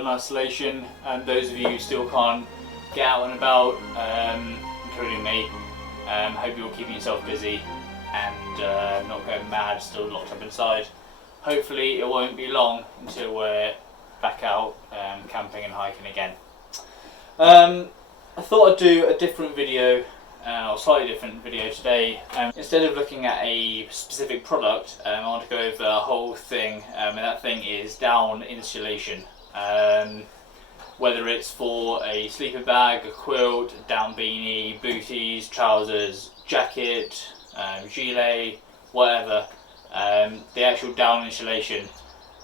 in isolation, and those of you who still can't get out and about, including me, hope you're keeping yourself busy and not going mad, still locked up inside. Hopefully it won't be long until we're back out camping and hiking again. I thought I'd do a different video, or slightly different video today. Instead of looking at a specific product, I want to go over the whole thing, and that thing is down insulation. Whether it's for a sleeping bag, a quilt, a down beanie, booties, trousers, jacket, gilet, whatever, the actual down insulation,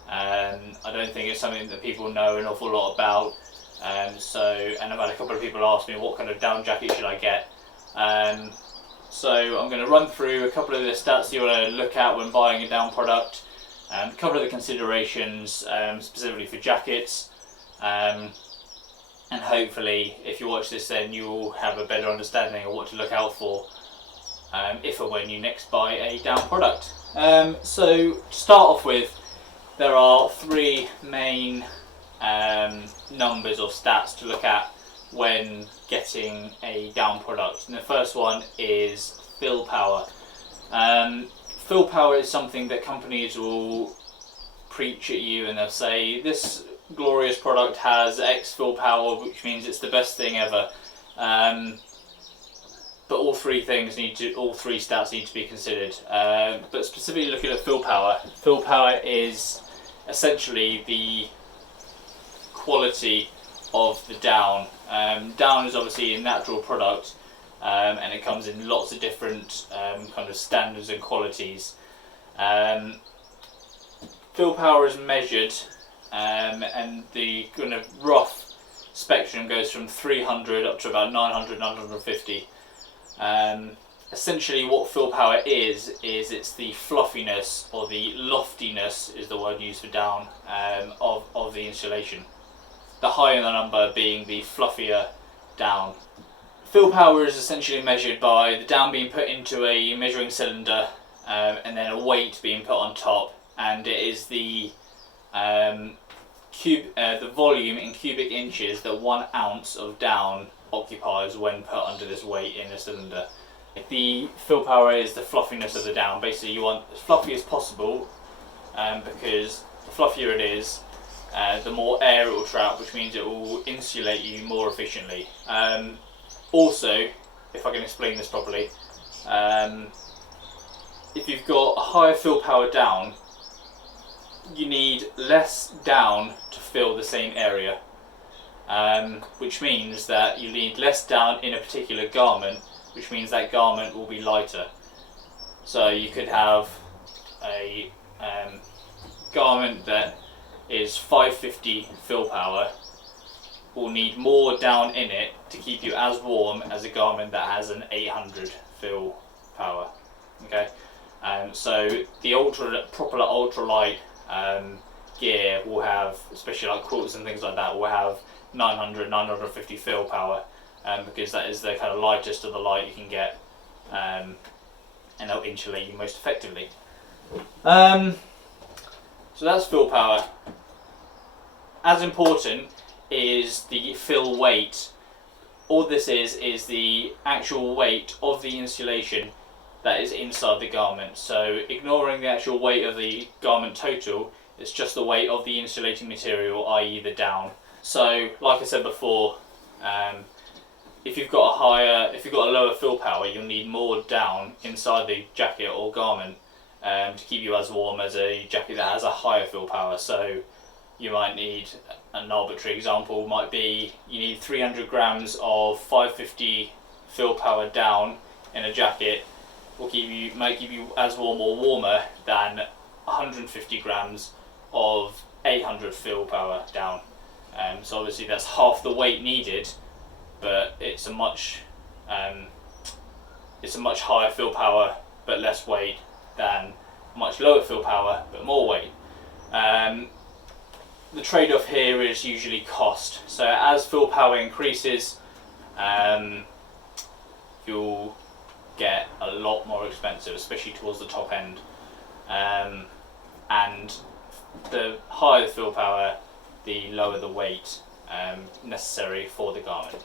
I don't think it's something that people know an awful lot about. And I've had a couple of people ask me what kind of down jacket should I get. So I'm going to run through a couple of the stats you want to look at when buying a down product, a couple of the considerations specifically for jackets, and hopefully if you watch this then you will have a better understanding of what to look out for if or when you next buy a down product. So to start off with, there are three main numbers or stats to look at when getting a down product, and the first one is fill power. Fill power is something that companies will preach at you, and they'll say this glorious product has X fill power, which means it's the best thing ever. But all three stats need to be considered. But specifically looking at fill power is essentially the quality of the down. Down is obviously a natural product, and it comes in lots of different kind of standards and qualities. Fill power is measured, and the kind of rough spectrum goes from 300 up to about 900, 950. Essentially what fill power is it's the fluffiness, or the loftiness is the word used for down, of the insulation. The higher the number being the fluffier down. Fill power is essentially measured by the down being put into a measuring cylinder, and then a weight being put on top, and it is the volume in cubic inches that 1 ounce of down occupies when put under this weight in a cylinder. The fill power is the fluffiness of the down. Basically you want as fluffy as possible, because the fluffier it is, the more air it will trap, which means it will insulate you more efficiently. Also, if I can explain this properly, if you've got a higher fill power down, you need less down to fill the same area, which means that you need less down in a particular garment, which means that garment will be lighter. So you could have a garment that is 550 fill power, will need more down in it to keep you as warm as a garment that has an 800 fill power. Okay, so the proper ultralight gear will have, especially like quilts and things like that, will have 900, 950 fill power, because that is the kind of lightest of the light you can get, and they'll insulate you most effectively. So that's fill power. As important is the fill weight. All this is the actual weight of the insulation that is inside the garment. So ignoring the actual weight of the garment total, it's just the weight of the insulating material, i.e. the down. So like I said before, if you've got a lower fill power, you'll need more down inside the jacket or garment to keep you as warm as a jacket that has a higher fill power. So you might need, an arbitrary example might be, you need 300 grams of 550 fill power down in a jacket, might keep you as warm or warmer than 150 grams of 800 fill power down. So obviously that's half the weight needed, but it's a much higher fill power but less weight than much lower fill power but more weight. The trade-off here is usually cost. So as fill power increases, you'll get a lot more expensive, especially towards the top end. And the higher the fill power, the lower the weight necessary for the garment.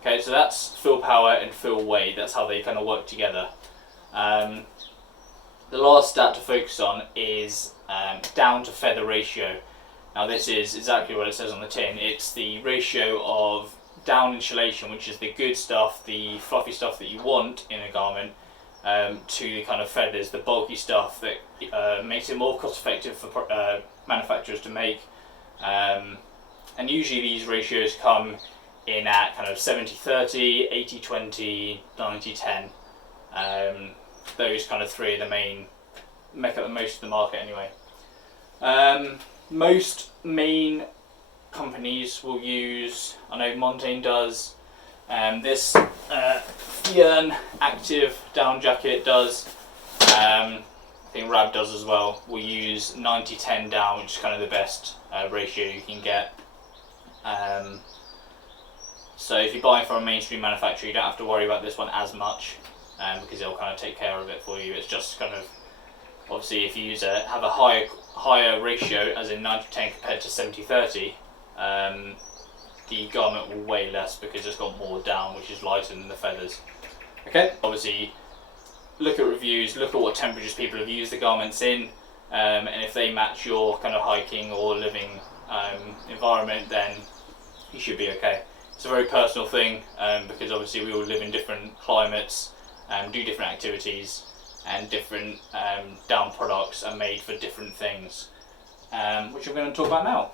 Okay, so that's fill power and fill weight. That's how they kind of work together. The last stat to focus on is down to feather ratio. Now this is exactly what it says on the tin. It's the ratio of down insulation, which is the good stuff, the fluffy stuff that you want in a garment, to the kind of feathers, the bulky stuff that makes it more cost effective for manufacturers to make. And usually these ratios come in at kind of 70-30, 80-20, 90-10. Those kind of three are the main, make up the most of the market anyway. Most main companies will use, I know Montaigne does, this Fjern Aktiv down jacket does, I think Rab does as well, will use 90-10 down, which is kind of the best ratio you can get. So if you're buying from a mainstream manufacturer, you don't have to worry about this one as much, because they'll kind of take care of it for you. It's just kind of, obviously if you have a higher ratio, as in 90-10 compared to 70-30, the garment will weigh less because it's got more down, which is lighter than the feathers. Okay, obviously look at reviews, look at what temperatures people have used the garments in, and if they match your kind of hiking or living environment, then you should be okay. It's a very personal thing, because obviously we all live in different climates, do different activities, and different down products are made for different things, which I'm going to talk about now.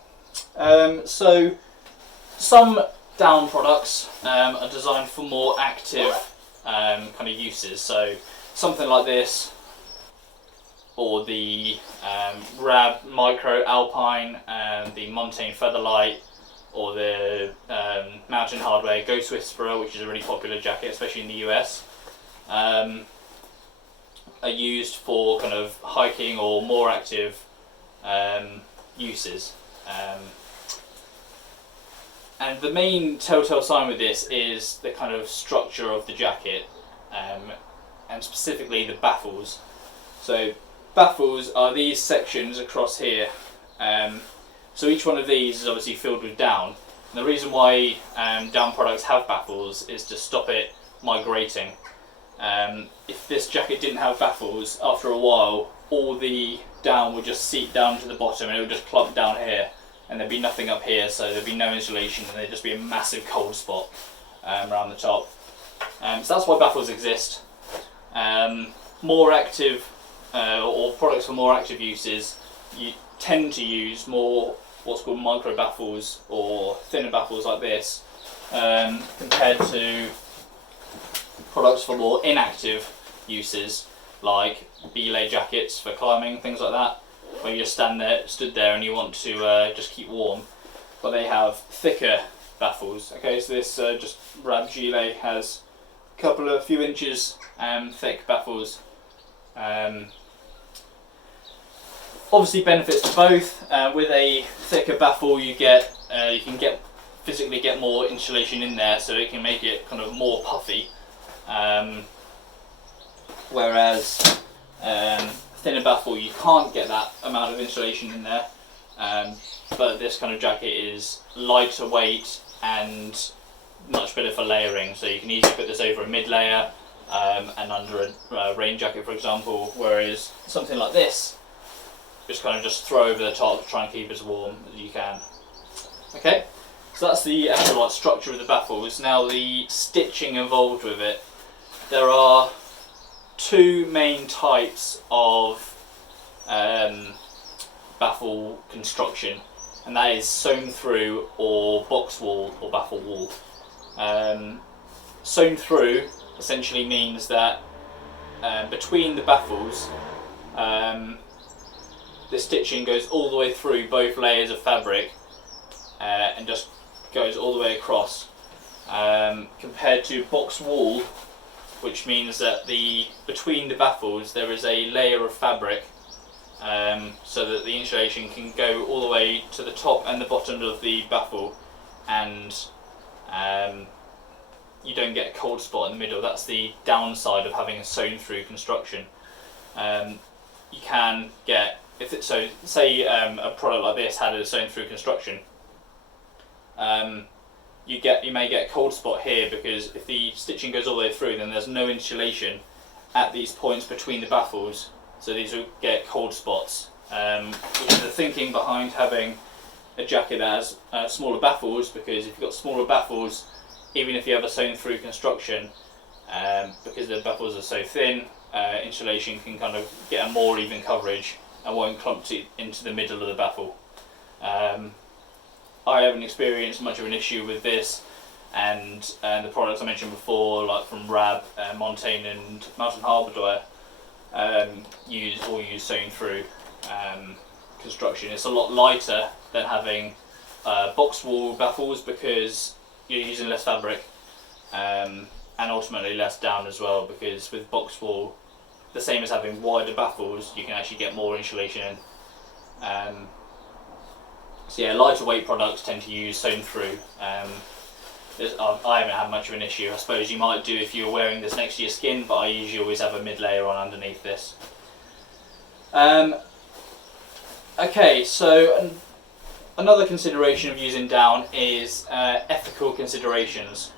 So some down products are designed for more active kind of uses. So something like this, or the Rab Micro Alpine, the Montaigne Featherlight, or the Mountain Hardware Ghost Whisperer, which is a really popular jacket, especially in the US, are used for kind of hiking or more active uses. And the main telltale sign with this is the kind of structure of the jacket, and specifically the baffles. So baffles are these sections across here. So each one of these is obviously filled with down. And the reason why down products have baffles is to stop it migrating. If this jacket didn't have baffles, after a while all the down would just seep down to the bottom and it would just clump down here, and there'd be nothing up here, so there'd be no insulation and there'd just be a massive cold spot around the top. So that's why baffles exist. More active, or products for more active uses, you tend to use more what's called micro baffles or thinner baffles like this, compared to products for more inactive uses like belay jackets for climbing, things like that, where you just stood there and you want to just keep warm, but they have thicker baffles. Okay, so this just Rab gilet has a few inches thick baffles. Obviously benefits to both. With a thicker baffle you can physically get more insulation in there, so it can make it kind of more puffy, whereas thinner baffle you can't get that amount of insulation in there, but this kind of jacket is lighter weight and much better for layering, so you can easily put this over a mid layer and under a rain jacket, for example, whereas something like this just throw over the top to try and keep as warm as you can. Okay, so that's the actual structure of the baffles. Now the stitching involved with it. There are two main types of baffle construction, and that is sewn through or box wall or baffle wall. Sewn through essentially means that between the baffles, the stitching goes all the way through both layers of fabric and just goes all the way across, compared to box wall, which means that between the baffles there is a layer of fabric, so that the insulation can go all the way to the top and the bottom of the baffle, and you don't get a cold spot in the middle. That's the downside of having a sewn through construction. You can get, say a product like this had a sewn through construction, you may get a cold spot here, because if the stitching goes all the way through, then there's no insulation at these points between the baffles, so these will get cold spots, which is the thinking behind having a jacket that has smaller baffles, because if you've got smaller baffles, even if you have a sewn through construction, because the baffles are so thin, insulation can kind of get a more even coverage and won't clump into the middle of the baffle. I haven't experienced much of an issue with this, and the products I mentioned before, like from Rab, Montaigne and Mountain Harbour Dwyer, use sewn through construction. It's a lot lighter than having box wall baffles, because you're using less fabric, and ultimately less down as well, because with box wall, the same as having wider baffles, you can actually get more insulation in. So yeah, lighter weight products tend to use sewn through. I haven't had much of an issue. I suppose you might do if you're wearing this next to your skin, but I usually always have a mid layer on underneath this. Okay, so another consideration of using down is ethical considerations.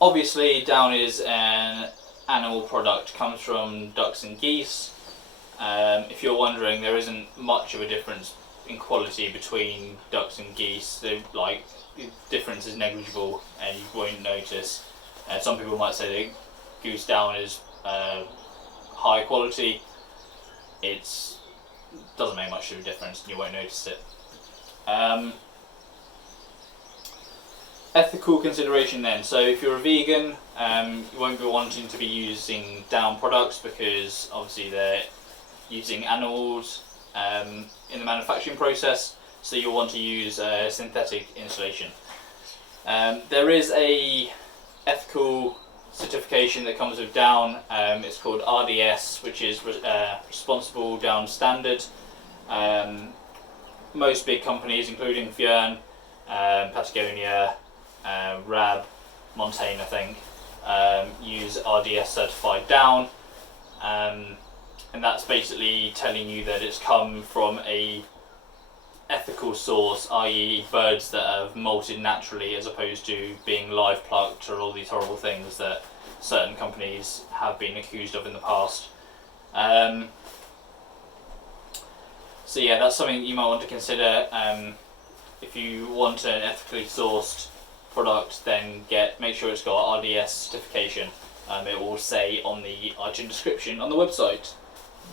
Obviously, down is an animal product, comes from ducks and geese. If you're wondering, there isn't much of a difference in quality between ducks and geese. The difference is negligible and you won't notice. Some people might say that goose down is high quality. It doesn't make much of a difference and you won't notice it. Ethical consideration then. So if you're a vegan, you won't be wanting to be using down products, because obviously they're using animals in the manufacturing process, so you'll want to use synthetic insulation. There is a ethical certification that comes with down. It's called RDS, which is Responsible Down Standard. Most big companies, including Fjern, Patagonia, Rab, Montaigne, I think, use RDS certified down, and that's basically telling you that it's come from a ethical source, i.e. birds that have molted naturally, as opposed to being live plucked or all these horrible things that certain companies have been accused of in the past. So yeah, that's something you might want to consider. If you want an ethically sourced product, then make sure it's got RDS certification. It will say on the item description on the website.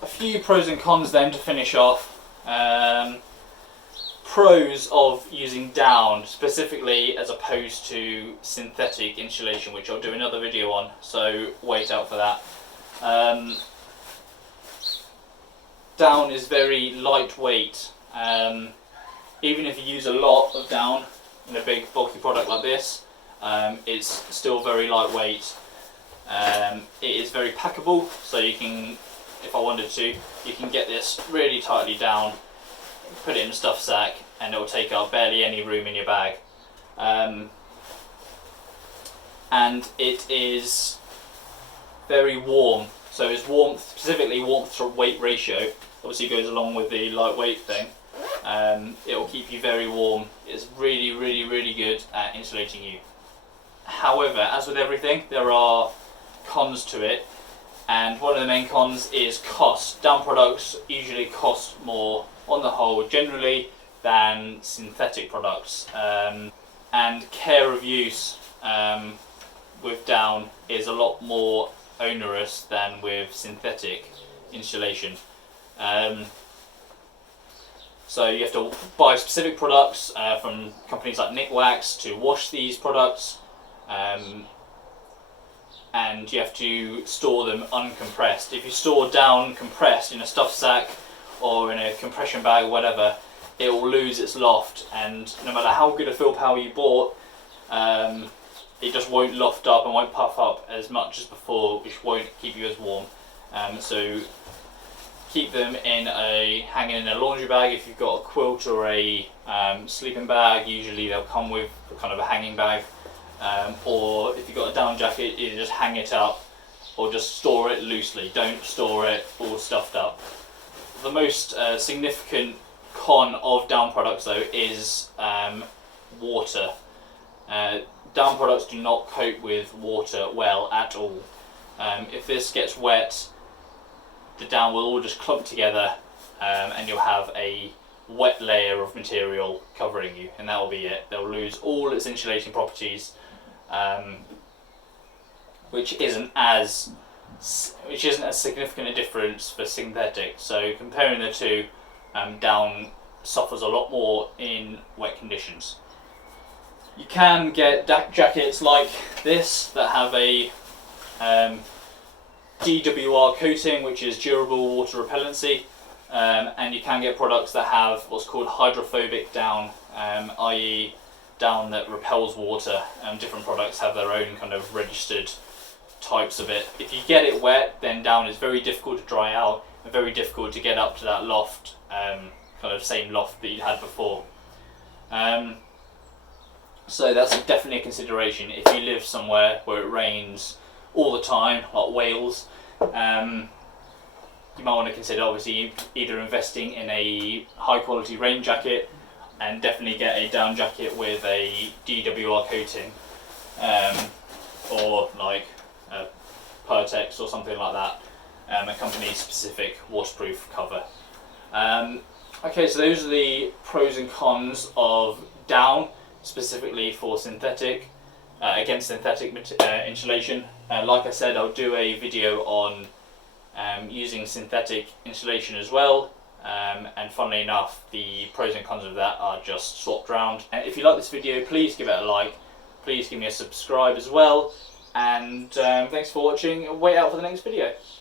A few pros and cons then to finish off. Pros of using down specifically as opposed to synthetic insulation, which I'll do another video on, so wait out for that. Down is very lightweight. Even if you use a lot of down in a big bulky product like this, it's still very lightweight. It is very packable, so you can, if I wanted to, you can get this really tightly down, put it in a stuff sack, and it will take up barely any room in your bag. And it is very warm, so its warmth, specifically warmth to weight ratio, obviously goes along with the lightweight thing. It will keep you very warm. It's really, really, really good at insulating you. However, as with everything, there are cons to it, and one of the main cons is cost. Down products usually cost more on the whole, generally, than synthetic products, and care of use with down is a lot more onerous than with synthetic insulation. So you have to buy specific products from companies like Wax to wash these products, and you have to store them uncompressed. If you store down compressed in a stuff sack or in a compression bag or whatever, it will lose its loft, and no matter how good a fill power you bought, it just won't loft up and won't puff up as much as before, which won't keep you as warm. So keep them hanging in a laundry bag. If you've got a quilt or a sleeping bag, usually they'll come with kind of a hanging bag. Or if you've got a down jacket, either just hang it up or just store it loosely. Don't store it all stuffed up. the most significant con of down products though is water. Down products do not cope with water well at all. If this gets wet, the down will all just clump together, and you'll have a wet layer of material covering you, and that will be it. They'll lose all its insulating properties, which isn't as significant a difference for synthetic. So comparing the two, down suffers a lot more in wet conditions. You can get jackets like this that have a DWR coating, which is durable water repellency, and you can get products that have what's called hydrophobic down, i.e. down that repels water. Different products have their own kind of registered types of it. If you get it wet, then down is very difficult to dry out and very difficult to get up to that loft, kind of same loft that you had before. So that's definitely a consideration if you live somewhere where it rains all the time, like Wales. You might want to consider obviously either investing in a high quality rain jacket, and definitely get a down jacket with a DWR coating, or like Pertex or something like that, a company specific waterproof cover. Okay, so those are the pros and cons of down, specifically for synthetic, against synthetic insulation. Like I said, I'll do a video on using synthetic insulation as well, and funnily enough, the pros and cons of that are just swapped around. And if you like this video, please give it a like, please give me a subscribe as well, and thanks for watching. Wait out for the next video.